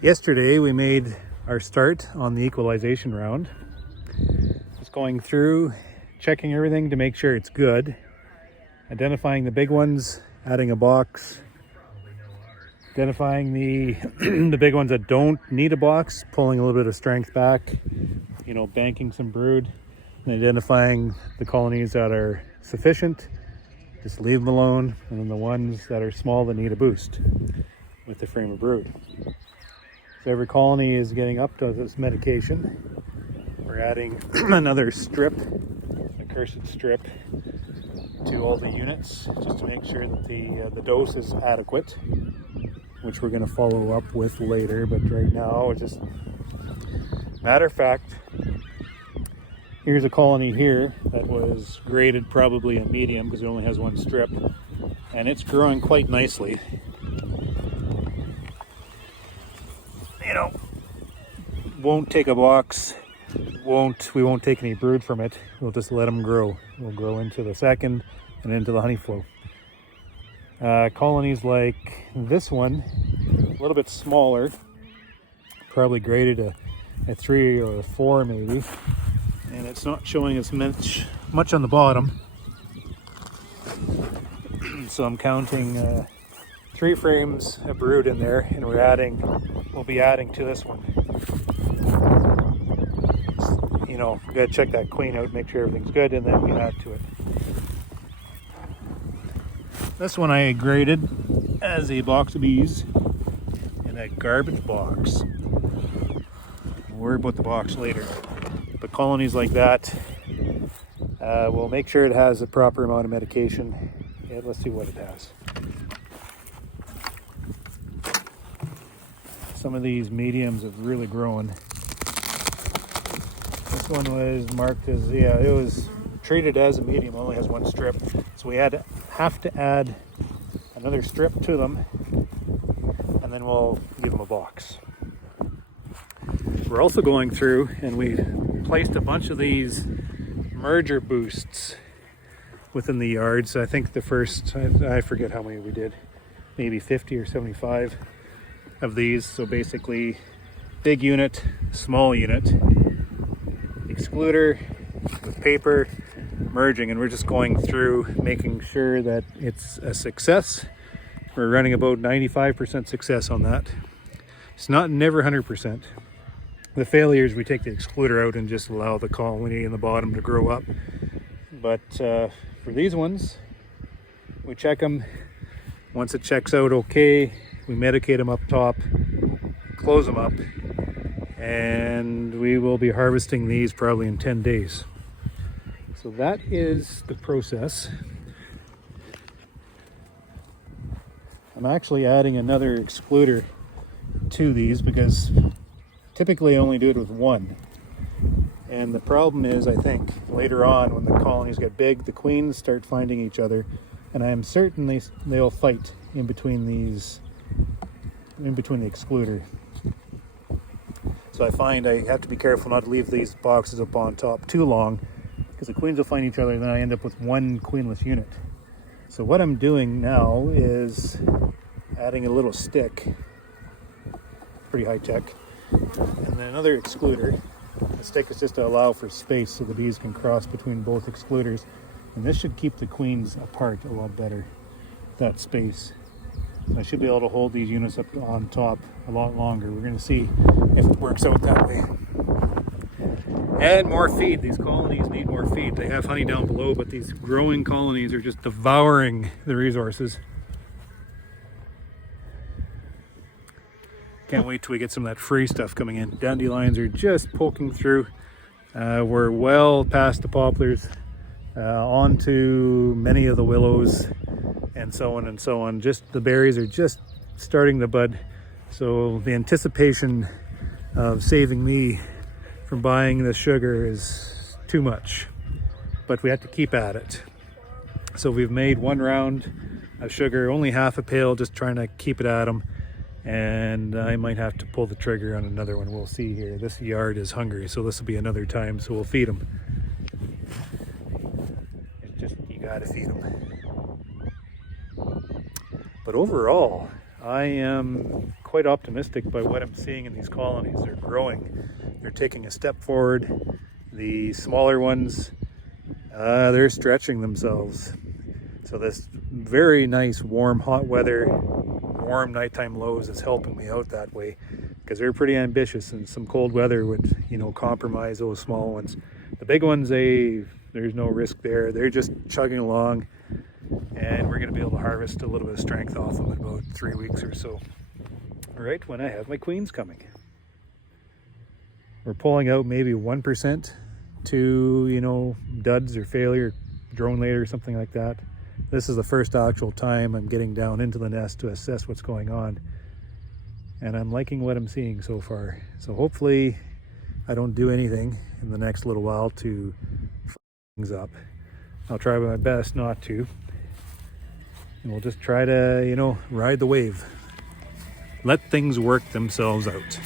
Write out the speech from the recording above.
Yesterday we made our start on the equalization round. Just going through, checking everything to make sure it's good, identifying the big ones, adding a box, identifying the the big ones that don't need a box, pulling a little bit of strength back, banking some brood, and identifying the colonies that are sufficient, just leave them alone, and then the ones that are small that need a boost with the frame of brood. So every colony is getting up to this medication. We're adding another strip, a cursed strip, to all the units just to make sure that the dose is adequate, which we're going to follow up with later. But right now, it's just matter of fact, here's a colony here that was graded probably a medium because it only has one strip, and it's growing quite nicely. Won't take a box, we won't take any brood from it. We'll just let them grow. We'll grow into the second and into the honey flow. Colonies like this one, a little bit smaller, probably graded a 3 or a 4 maybe, and it's not showing as much on the bottom. So I'm counting 3 frames of brood in there, and we'll be adding to this one. We gotta check that queen out, make sure everything's good, and then we add to it. This one I graded as a box of bees in a garbage box. We'll worry about the box later. But colonies like that, we'll make sure it has the proper amount of medication. Yeah, let's see what it has. Some of these mediums have really grown. This one was marked as, it was treated as a medium, only has one strip. So we have to add another strip to them, and then we'll give them a box. We're also going through, and we placed a bunch of these merger boosts within the yard. So I think the first, I forget how many we did, maybe 50 or 75 of these. So basically big unit, small unit, excluder with paper, merging, and we're just going through making sure that it's a success. We're running about 95% success on that. It's never 100%. The failures, we take the excluder out and just allow the colony in the bottom to grow up. But for these ones, we check them. Once it checks out okay, we medicate them up top, close them up, and we will be harvesting these probably in 10 days. So that is the process. I'm actually adding another excluder to these because typically I only do it with one. And the problem is, I think, later on when the colonies get big, the queens start finding each other, and I am certain they'll fight in between the excluder. So I find I have to be careful not to leave these boxes up on top too long, because the queens will find each other and then I end up with one queenless unit. So what I'm doing now is adding a little stick, pretty high tech, and then another excluder. The stick is just to allow for space so the bees can cross between both excluders, and this should keep the queens apart a lot better, that space. I should be able to hold these units up on top a lot longer. We're going to see if it works out that way. And more feed. These colonies need more feed. They have honey down below, but these growing colonies are just devouring the resources. Can't wait till we get some of that free stuff coming in. Dandelions are just poking through. We're well past the poplars, onto many of the willows, and so on and so on. Just the berries are just starting to bud. So the anticipation of saving me from buying the sugar is too much, but we have to keep at it. So we've made one round of sugar, only half a pail, just trying to keep it at them. And I might have to pull the trigger on another one. We'll see here. This yard is hungry, so this will be another time, so we'll feed them. It's just, you gotta feed them. But overall, I am quite optimistic by what I'm seeing in these colonies. They're growing. They're taking a step forward. The smaller ones, they're stretching themselves. So this very nice warm hot weather, warm nighttime lows is helping me out that way, because they're pretty ambitious, and some cold weather would, compromise those small ones. The big ones, there's no risk there. They're just chugging along, and we're going to be able to harvest a little bit of strength off them in about 3 weeks or so. Right when I have my queens coming. We're pulling out maybe 1% to, duds or failure, drone laid or something like that. This is the first actual time I'm getting down into the nest to assess what's going on. And I'm liking what I'm seeing so far. So hopefully I don't do anything in the next little while to f things up. I'll try my best not to. And we'll just try to, ride the wave. Let things work themselves out.